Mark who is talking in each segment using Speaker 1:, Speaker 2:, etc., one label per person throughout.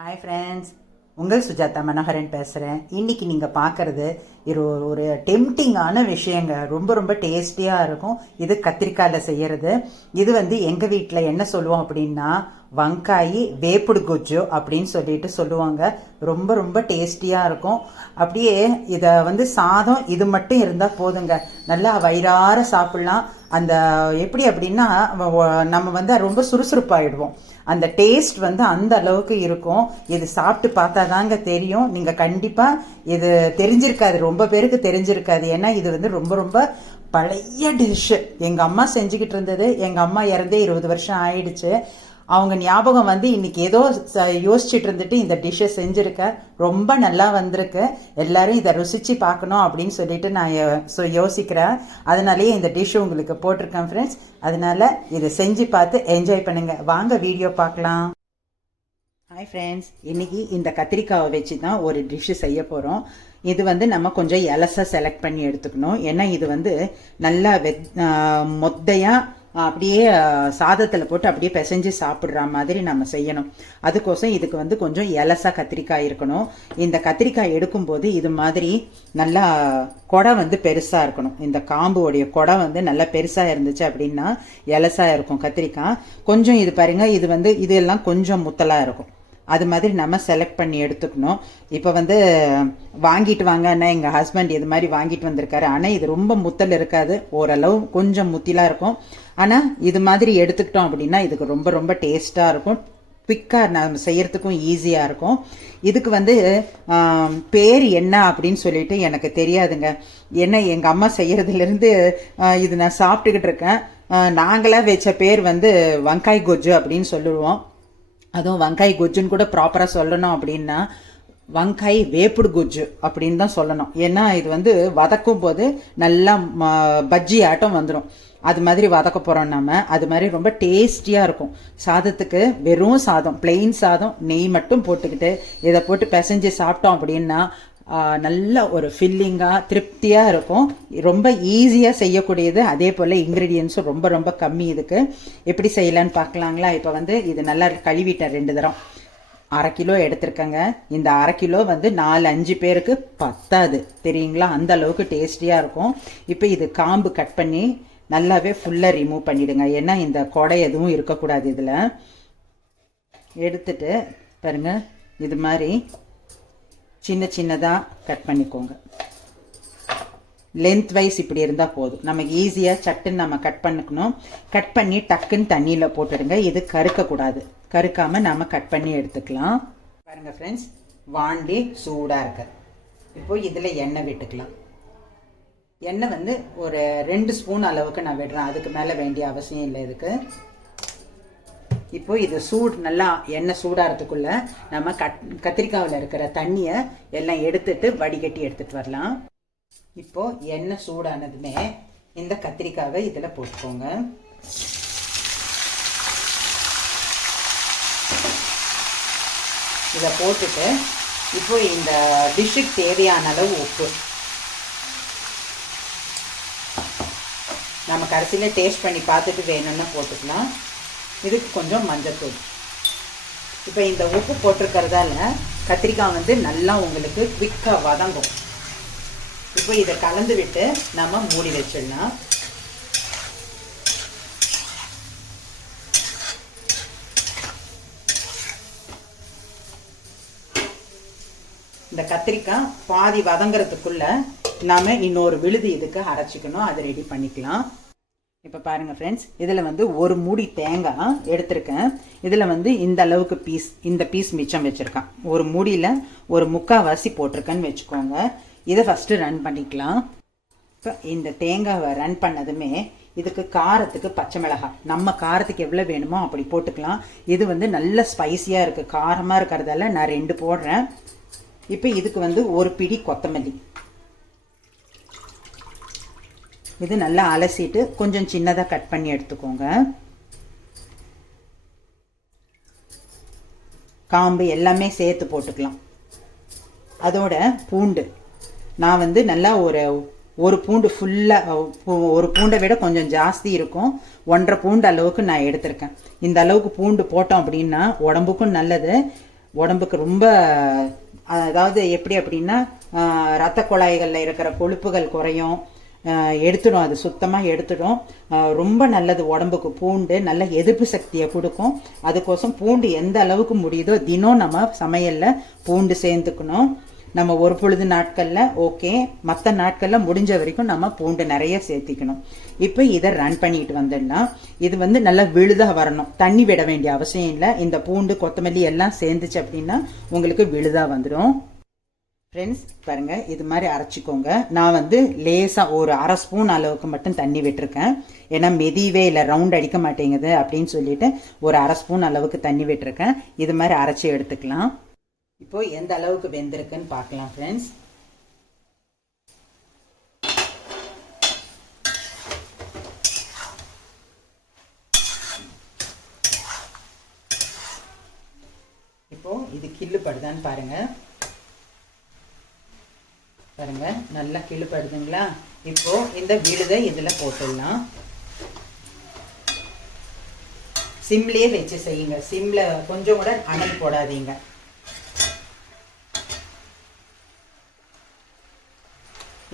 Speaker 1: Hi friends உங்கள் சுஜாதா மனோகரன் பேசுகிறேன் இன்னைக்கு நீங்கள் பார்க்குறது இது ஒரு டெம்டிங்கான விஷயங்க. ரொம்ப ரொம்ப டேஸ்டியாக இருக்கும். இது கத்திரிக்காயில் செய்கிறது இது வந்து எங்கள் வீட்டில் என்ன சொல்லுவோம் அப்படின்னா வங்காய் வேப்புடு குஜ்ஜு அப்படின்னு சொல்லிட்டு சொல்லுவாங்க. ரொம்ப ரொம்ப டேஸ்டியாக இருக்கும். அப்படியே இதை வந்து சாதம் இது மட்டும் இருந்தால் போதுங்க. நல்லா வயிறார சாப்பிட்லாம். அந்த எப்படி அப்படின்னா நம்ம வந்து ரொம்ப சுறுசுறுப்பாயிடுவோம். அந்த டேஸ்ட் வந்து அந்த அளவுக்கு இருக்கும். இது சாப்பிட்டு பார்த்தா தாங்க தெரியும். நீங்கள் கண்டிப்பாக இது தெரிஞ்சிருக்காது. ரொம்ப பேருக்கு தெரிஞ்சிருக்காது. ஏன்னா இது வந்து ரொம்ப ரொம்ப பழைய டிஷ்ஷு எங்கள் அம்மா செஞ்சுக்கிட்டு இருந்தது. எங்கள் அம்மா இறந்தே இருபது வருஷம் ஆயிடுச்சு. அவங்க ஞாபகம் வந்து இன்னைக்கு ஏதோ ச- யோசிச்சுட்டு இருந்துட்டு இந்த டிஷ்ஷை செஞ்சுருக்க. ரொம்ப நல்லா வந்திருக்கு. எல்லாரும் இதை ருசிச்சு பார்க்கணும் அப்படின்னு சொல்லிட்டு நான் ஸோ யோசிக்கிறேன். அதனாலேயே இந்த டிஷ் உங்களுக்கு போட்டிருக்கேன் ஃப்ரெண்ட்ஸ் அதனால இதை செஞ்சு பார்த்து என்ஜாய் பண்ணுங்க. வாங்க வீடியோ பார்க்கலாம். ஹாய் ஃப்ரெண்ட்ஸ் இன்னைக்கு இந்த கத்திரிக்காவை வச்சு தான் ஒரு டிஷ்ஷு செய்ய போகிறோம் இது வந்து நம்ம கொஞ்சம் எலசாக செலக்ட் பண்ணி எடுத்துக்கணும். ஏன்னா இது வந்து நல்லா வெ மொத்தையாக அப்படியே சாதத்தில் போட்டு அப்படியே பிசைஞ்சு சாப்பிட்ற மாதிரி நம்ம செய்யணும். அதுக்கோசம் இதுக்கு வந்து கொஞ்சம் எலசா கத்திரிக்காய் இருக்கணும். இந்த கத்திரிக்காய் எடுக்கும்போது இது மாதிரி நல்லா கொடை வந்து பெருசாக இருக்கணும். இந்த காம்புடைய கொடை வந்து நல்லா பெருசாக இருந்துச்சு அப்படின்னா எலசாக இருக்கும் கத்திரிக்காய். கொஞ்சம் இது பாருங்க இது வந்து இதெல்லாம் கொஞ்சம் முத்தலாக இருக்கும். அது மாதிரி நம்ம செலக்ட் பண்ணி எடுத்துக்கணும். இப்போ வந்து வாங்கிட்டு வாங்கன்னா எங்கள் ஹஸ்பண்ட் இது மாதிரி வாங்கிட்டு வந்திருக்காரு. ஆனால் இது ரொம்ப முத்தல் இருக்காது. ஓரளவு கொஞ்சம் முத்திலாம் இருக்கும். ஆனால் இது மாதிரி எடுத்துக்கிட்டோம் அப்படின்னா இதுக்கு ரொம்ப ரொம்ப டேஸ்ட்டாக இருக்கும். குவிக்காக நம்ம செய்கிறதுக்கும் ஈஸியாக இருக்கும். இதுக்கு வந்து பேர் என்ன அப்படின்னு சொல்லிட்டு எனக்கு தெரியாதுங்க. என்ன எங்கள் அம்மா செய்கிறதுலேருந்து இது நான் சாப்பிட்டுக்கிட்டு இருக்கேன். நாங்களாக வச்ச பேர் வந்து வங்காய் கொஜ்ஜு அப்படின்னு சொல்லுவோம். அதுவும் வங்காய் கொஜ்ஜுன்னு கூட ப்ராப்பராக சொல்லணும் அப்படின்னா வங்காய் வேப்புடு குஜ்ஜு அப்படின்னு தான் சொல்லணும். ஏன்னா இது வந்து வதக்கும் போது நல்லா ம- பஜ்ஜி ஆட்டம் வந்துடும் அது மாதிரி வதக்க போகிறோம் நம்ம அது மாதிரி ரொம்ப டேஸ்டியாக இருக்கும். சாதத்துக்கு வெறும் சாதம் பிளெயின் சாதம் நெய் மட்டும் போட்டுக்கிட்டு இதை போட்டு பிசைஞ்சு சாப்பிட்டோம் அப்படின்னா நல்ல ஒரு ஃபில்லிங்காக திருப்தியாக இருக்கும். ரொம்ப ஈஸியாக செய்யக்கூடியது. அதே போல் இன்க்ரீடியன்ஸும் ரொம்ப ரொம்ப கம்மி இதுக்கு. எப்படி செய்யலான்னு பார்க்கலாங்களா? இப்போ வந்து இது நல்லா கழுவிட்டேன் ரெண்டு தரம். அரை கிலோ எடுத்திருக்கேங்க. இந்த அரை கிலோ வந்து நாலு அஞ்சு பேருக்கு பத்தாது. தெரியுங்களா? அந்த அளவுக்கு டேஸ்டியாக இருக்கும். இப்போ இது காம்பு கட் பண்ணி நல்லாவே ஃபுல்லாக ரிமூவ் பண்ணிவிடுங்க ஏன்னா இந்த கொடை எதுவும் இருக்கக்கூடாது இதில். எடுத்துட்டு பாருங்கள் இது மாதிரி சின்ன சின்னதாக கட் பண்ணிக்கோங்க. லென்த் வைஸ் இப்படி இருந்தால் போதும். நமக்கு ஈஸியாக சட்டுன்னு நம்ம கட் பண்ணிக்கணும். கட் பண்ணி டக்குன்னு தண்ணியில் போட்டுடுங்க. இது கருக்கக்கூடாது கருக்காமல் நம்ம கட் பண்ணி எடுத்துக்கலாம். பாருங்கள் ஃப்ரெண்ட்ஸ் வாண்டி சூடாக இருக்கு. இப்போது இதில் எண்ணெய் விட்டுக்கலாம். எண்ணெய் வந்து ஒரு ரெண்டு ஸ்பூன் அளவுக்கு நான் விடுறேன். அதுக்கு மேலே வேண்டிய அவசியம் இல்லை இதுக்கு. இப்போ இது சூடு நல்லா எண்ணெய் சூடாகிறதுக்குள்ள நம்ம கட் கத்திரிக்காவில் இருக்கிற தண்ணியை எல்லாம் எடுத்துட்டு வடிகட்டி எடுத்துட்டு வரலாம். இப்போ எண்ணெய் சூடானதுமே இந்த கத்திரிக்காவை இதில் போட்டுக்கோங்க. இதை போட்டுட்டு இப்போ இந்த டிஷ்ஷுக்கு தேவையான அளவு உப்பு. நம்ம கடைசியில் டேஸ்ட் பண்ணி பார்த்துட்டு வேணும்னா போட்டுக்கலாம்? இதுக்கு கொஞ்சம் மஞ்சத்தூள். இப்போ இந்த உப்பு போட்டிருக்கிறதால கத்திரிக்காய் வந்து நல்லா உங்களுக்கு குவிக்காக வதங்கும். இப்போ இதை கலந்து விட்டு நம்ம மூடி வச்சிடலாம். இந்த கத்திரிக்காய் பாதி வதங்குறதுக்குள்ளே நாம் இன்னொரு விழுது இதுக்கு அரைச்சிக்கணும். அதை ரெடி பண்ணிக்கலாம். இப்போ பாருங்கள் ஃப்ரெண்ட்ஸ் இதில் வந்து ஒரு மூடி தேங்காய் எடுத்திருக்கேன். இதில் வந்து இந்த அளவுக்கு பீஸ் இந்த பீஸ் மிச்சம் வச்சுருக்கேன். ஒரு மூடியில் ஒரு முக்காவாசி போட்டிருக்கேன்னு வச்சுக்கோங்க. இதை ஃபஸ்ட்டு ரன் பண்ணிக்கலாம். இப்போ இந்த தேங்காவை ரன் பண்ணதுமே இதுக்கு காரத்துக்கு பச்சை மிளகாய். நம்ம காரத்துக்கு எவ்வளோ வேணுமோ அப்படி போட்டுக்கலாம். இது வந்து நல்ல ஸ்பைசியாக இருக்குது காரமாக இருக்கிறதால நான் ரெண்டு போடுறேன். இப்போ இதுக்கு வந்து ஒரு பிடி கொத்தமல்லி. இது நல்லா அலசிட்டு கொஞ்சம் சின்னதாக கட் பண்ணி எடுத்துக்கோங்க. காம்பு எல்லாமே சேர்த்து போட்டுக்கலாம். அதோட பூண்டு. நான் வந்து நல்லா ஒரு ஒரு பூண்டு ஃபுல்லாக ஒரு பூண்டை விட கொஞ்சம் ஜாஸ்தி இருக்கும். ஒன்றரை பூண்டு அளவுக்கு நான் எடுத்திருக்கேன். இந்த அளவுக்கு பூண்டு போட்டோம் அப்படின்னா உடம்புக்கும் நல்லது. உடம்புக்கு ரொம்ப அதாவது எப்படி அப்படின்னா ரத்த குழாய்களில் இருக்கிற கொழுப்புகள் குறையும். எடுத்துடும் அது சுத்தமாக எடுத்துடும். ரொம்ப நல்லது உடம்புக்கு. பூண்டு நல்ல எதிர்ப்பு சக்தியை கொடுக்கும். அதுக்கோசம் பூண்டு எந்த அளவுக்கு முடியுதோ தினம் நம்ம சமையலில் பூண்டு சேர்த்துக்கணும் நம்ம ஒரு பொழுது நாட்களில் ஓகே. மற்ற நாட்களில் முடிஞ்ச வரைக்கும் நம்ம பூண்டு நிறைய சேர்த்திக்கணும். இப்போ இதை ரன் பண்ணிட்டு வந்துடலாம். இது வந்து நல்லா விழுதாக வரணும். தண்ணி விட வேண்டிய அவசியம் இல்லை. இந்த பூண்டு கொத்தமல்லி எல்லாம் சேர்ந்துச்சு அப்படின்னா உங்களுக்கு விழுதாக வந்துடும். ஃப்ரெண்ட்ஸ் பாருங்க இது மாதிரி அரைச்சிக்கோங்க. நான் வந்து லேசாக ஒரு அரை ஸ்பூன் அளவுக்கு மட்டும் தண்ணி விட்டுருக்கேன். ஏன்னா மெதிவே இல்லை ரவுண்ட் அடிக்க மாட்டேங்குது அப்படின்னு சொல்லிட்டு ஒரு அரை ஸ்பூன் அளவுக்கு தண்ணி விட்டுருக்கேன். இது மாதிரி அரைச்சி எடுத்துக்கலாம். இப்போ எந்த அளவுக்கு வெந்திருக்குன்னு பார்க்கலாம் ஃப்ரெண்ட்ஸ் இப்போ இது கில்லு படுதான்னு பாருங்க நல்லா கிள்ளு இப்போ இந்த விழுதை இதில் போட்டுடலாம். சிம்லேயே வச்சு செய்யுங்க. சிம்ல கொஞ்சம் கூட அனல் போடாதீங்க.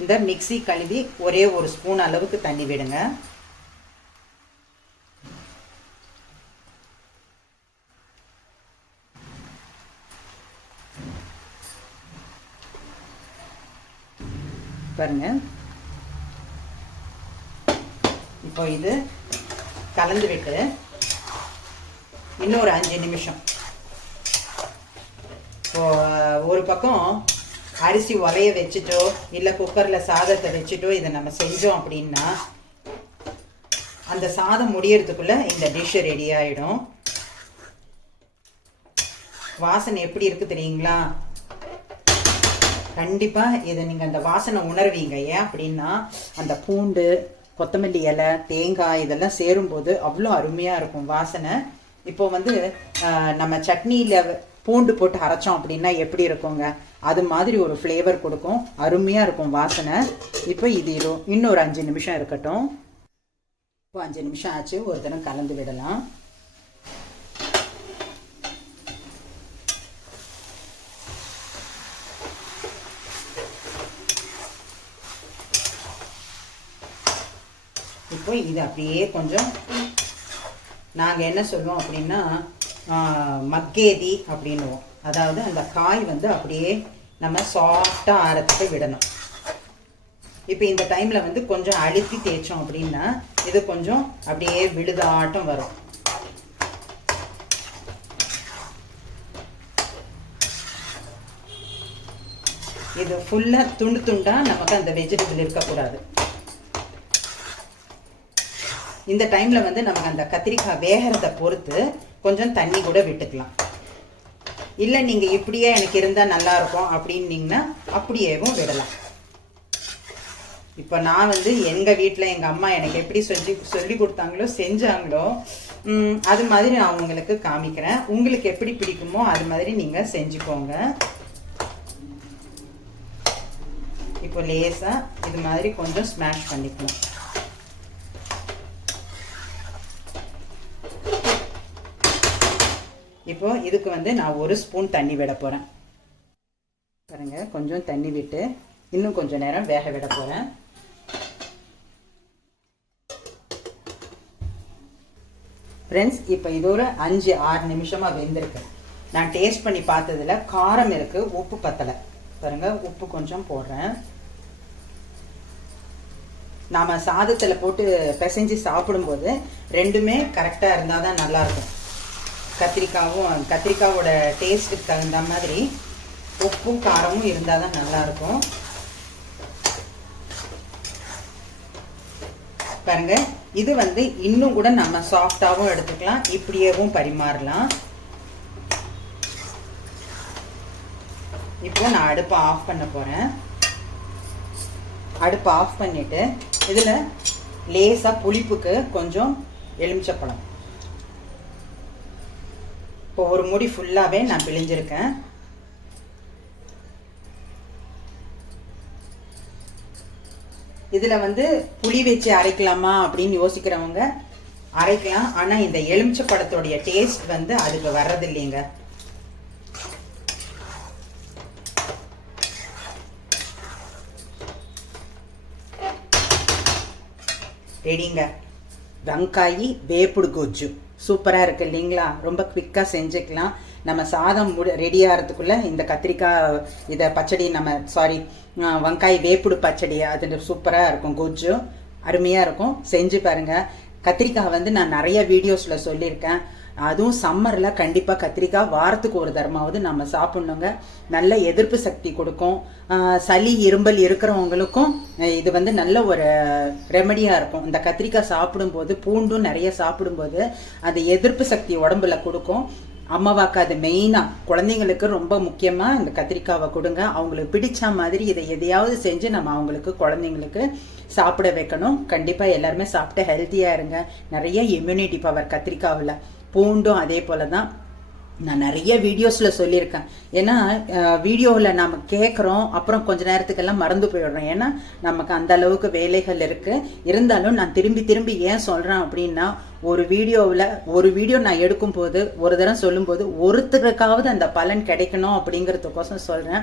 Speaker 1: இந்த மிக்ஸி கழுவி ஒரே ஒரு ஸ்பூன் அளவுக்கு தண்ணி விடுங்க. பாருங்க. இப்போ இது கலந்து விட்டு இன்னும் ஒரு அஞ்சு நிமிஷம். இப்போ ஒரு பக்கம் அரிசி உலைய வச்சுட்டோ இல்லை குக்கரில் சாதத்தை வச்சுட்டோ இதை நம்ம செஞ்சோம் அப்படின்னா அந்த சாதம் முடியறதுக்குள்ளே இந்த டிஷ் ரெடி ஆகிடும் வாசனை எப்படி இருக்குது தெரியுங்களா? கண்டிப்பாக இதை நீங்கள் அந்த வாசனை உணர்வீங்க. ஏன் அப்படின்னா அந்த பூண்டு கொத்தமல்லி இலை தேங்காய் இதெல்லாம் சேரும்போது அவ்வளோ அருமையாக இருக்கும் வாசனை. இப்போ வந்து நம்ம சட்னியில் பூண்டு போட்டு அரைச்சோம் அப்படின்னா எப்படி இருக்குங்க? அது மாதிரி ஒரு ஃப்ளேவர் கொடுக்கும். அருமையாக இருக்கும் வாசனை. இப்போ இது இன்னொரு இன்னும் ஒரு அஞ்சு நிமிஷம் இருக்கட்டும். இப்போ அஞ்சு நிமிஷம் ஆச்சு. ஒரு தினம் கலந்து விடலாம். இப்போ இது அப்படியே கொஞ்சம் நாங்கள் என்ன சொல்லுவோம் அப்படின்னா மக்கேதி அப்படின்னுவோம். அதாவது அந்த காய் வந்து அப்படியே நம்ம சாஃப்டாக ஆரத்துக்கு விடணும். இப்போ இந்த டைமில் வந்து கொஞ்சம் அழுத்தி தேய்ச்சோம் அப்படின்னா இது கொஞ்சம் அப்படியே விழுதாட்டம் வரும். இது ஃபுல்லாக துண்டு துண்டாக நமக்கு அந்த வெஜிடபிள் இருக்கக்கூடாது. இந்த டைமில் வந்து நமக்கு அந்த கத்திரிக்காய் வேகிறத பொறுத்து கொஞ்சம் தண்ணி கூட விட்டுக்கலாம். இல்லை நீங்கள் இப்படியே எனக்கு இருந்தால் நல்லாயிருக்கும் அப்படின்னீங்கன்னா அப்படியேவும் விடலாம். இப்போ நான் வந்து எங்கள் வீட்டில் எங்கள் அம்மா எனக்கு எப்படி சொல்லி சொல்லி கொடுத்தாங்களோ செஞ்சாங்களோ அது மாதிரி நான் உங்களுக்கு காமிக்கிறேன். உங்களுக்கு எப்படி பிடிக்குமோ அது மாதிரி நீங்கள் செஞ்சுக்கோங்க. இப்போ லேசாக இது மாதிரி கொஞ்சம் ஸ்மாஷ் பண்ணிக்கலாம். இப்போ இதுக்கு வந்து நான் ஒரு ஸ்பூன் தண்ணி விட போகிறேன் பாருங்க கொஞ்சம் தண்ணி விட்டு இன்னும் கொஞ்சம் நேரம் வேக விட போகிறேன் ஃப்ரெண்ட்ஸ் இப்போ இது ஒரு அஞ்சு ஆறு நிமிஷமாக வெந்திருக்கு. நான் டேஸ்ட் பண்ணி பார்த்ததுல காரம் இருக்குது உப்பு பத்தலை. பாருங்க உப்பு கொஞ்சம் போடுறேன். நாம் சாதத்தில் போட்டு பிசைஞ்சு சாப்பிடும்போது ரெண்டுமே கரெக்டாக இருந்தால் தான் நல்லாயிருக்கும் கத்திரிக்காவும் கத்திரிக்காவோட டேஸ்ட்டுக்கு தகுந்த மாதிரி உப்பும் காரமும் இருந்தால் தான் நல்லாயிருக்கும். பாருங்க இது வந்து இன்னும் கூட நம்ம சாஃப்டாகவும் எடுத்துக்கலாம் இப்படியேவும் பரிமாறலாம். இப்போ நான் அடுப்பை ஆஃப் பண்ண போகிறேன் அடுப்பை ஆஃப் பண்ணிவிட்டு இதில் லேசாக புளிப்புக்கு கொஞ்சம் எலுமிச்சப்பழம் இப்போ ஒரு முடி ஃபுல்லாகவே நான் பிழிஞ்சிருக்கேன். இதில் வந்து புளி வச்சு அரைக்கலாமா அப்படின்னு யோசிக்கிறவங்க அரைக்கலாம். ஆனால் இந்த எலுமிச்சை படத்தோடைய டேஸ்ட் வந்து அதுக்கு வர்றது இல்லைங்க ரெடிங்க. வெங்காயி வேப்புடு கொஜ்ஜு. சூப்பராக இருக்குது இல்லைங்களா? ரொம்ப குவிக்காக செஞ்சுக்கலாம். நம்ம சாதம் முடி ரெடி ஆகிறதுக்குள்ளே இந்த கத்திரிக்காய் இதை பச்சடி நம்ம சாரி வெங்காய் வேப்புடு பச்சடி அது சூப்பராக இருக்கும் கொஜ்ஜு அருமையாக இருக்கும். செஞ்சு பாருங்கள் கத்திரிக்காய் வந்து நான் நிறைய வீடியோஸில் சொல்லியிருக்கேன். அதுவும் சம்மரில் கண்டிப்பாக கத்திரிக்காய் வாரத்துக்கு ஒரு தரமாவது நம்ம சாப்பிட்ணுங்க. நல்ல எதிர்ப்பு சக்தி கொடுக்கும். சளி இரும்பல் இருக்கிறவங்களுக்கும் இது வந்து நல்ல ஒரு ரெமடியாக இருக்கும். இந்த கத்திரிக்காய் சாப்பிடும்போது பூண்டும் நிறைய சாப்பிடும்போது அந்த எதிர்ப்பு சக்தி உடம்புல கொடுக்கும். அம்மாவாக்கு அது மெயினாக குழந்தைங்களுக்கு ரொம்ப முக்கியமாக இந்த கத்திரிக்காவை கொடுங்க. அவங்களுக்கு பிடிச்ச மாதிரி இதை எதையாவது செஞ்சு நம்ம அவங்களுக்கு குழந்தைங்களுக்கு சாப்பிட வைக்கணும். கண்டிப்பாக எல்லாருமே சாப்பிட்டு ஹெல்த்தியாக இருங்க. நிறைய இம்யூனிட்டி பவர் கத்திரிக்காவில். பூண்டும் அதே போல தான் நான் நிறைய வீடியோஸில் சொல்லியிருக்கேன். ஏன்னா வீடியோவில் நம்ம கேட்குறோம் அப்புறம் கொஞ்ச நேரத்துக்கெல்லாம் மறந்து போயிடுறோம். ஏன்னா நமக்கு அந்த அளவுக்கு வேலைகள் இருக்குது இருந்தாலும் நான் திரும்பி திரும்பி ஏன் சொல்கிறேன் அப்படின்னா ஒரு வீடியோவில் ஒரு வீடியோ நான் எடுக்கும்போது ஒரு தடவை சொல்லும்போது ஒருத்தருக்காவது அந்த பலன் கிடைக்கணும் அப்படிங்கிறதுக்கோசம் சொல்கிறேன்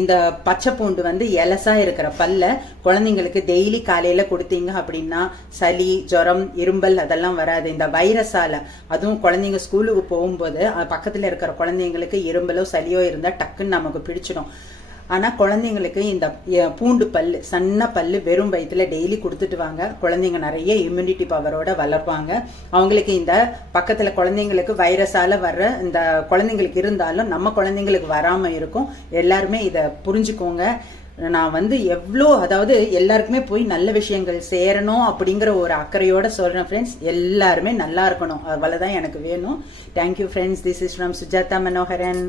Speaker 1: இந்த பச்சை பூண்டு வந்து எலசாக இருக்கிற பல்ல குழந்தைங்களுக்கு டெய்லி காலையில் கொடுத்தீங்க அப்படின்னா சளி ஜுரம் இரும்பல் அதெல்லாம் வராது. இந்த வைரஸால் அதுவும் குழந்தைங்க ஸ்கூலுக்கு போகும்போது பக்கத்தில் இருக்கிற குழந்தைங்களுக்கு இரும்பலோ சளியோ இருந்தால் டக்குன்னு நமக்கு பிடிச்சிடும். ஆனால் குழந்தைங்களுக்கு இந்த பூண்டு பல் சன்ன பல் வெறும் வயிற்றுல டெய்லி கொடுத்துட்டு வாங்க. குழந்தைங்க நிறைய இம்யூனிட்டி பவரோட வளர்ப்பாங்க. அவங்களுக்கு இந்த பக்கத்தில் குழந்தைங்களுக்கு வைரஸால் வர்ற இந்த குழந்தைங்களுக்கு இருந்தாலும் நம்ம குழந்தைங்களுக்கு வராமல் இருக்கும். எல்லாருமே இதை புரிஞ்சுக்கோங்க. நான் வந்து எவ்வளோ அதாவது எல்லாருக்குமே போய் நல்ல விஷயங்கள் சேரணும் அப்படிங்கிற ஒரு அக்கறையோட சொல்கிறேன் ஃப்ரெண்ட்ஸ் எல்லாருமே நல்லா இருக்கணும். அவ்வளோதான் எனக்கு வேணும். Thank you friends this is from Sujatha Manoharan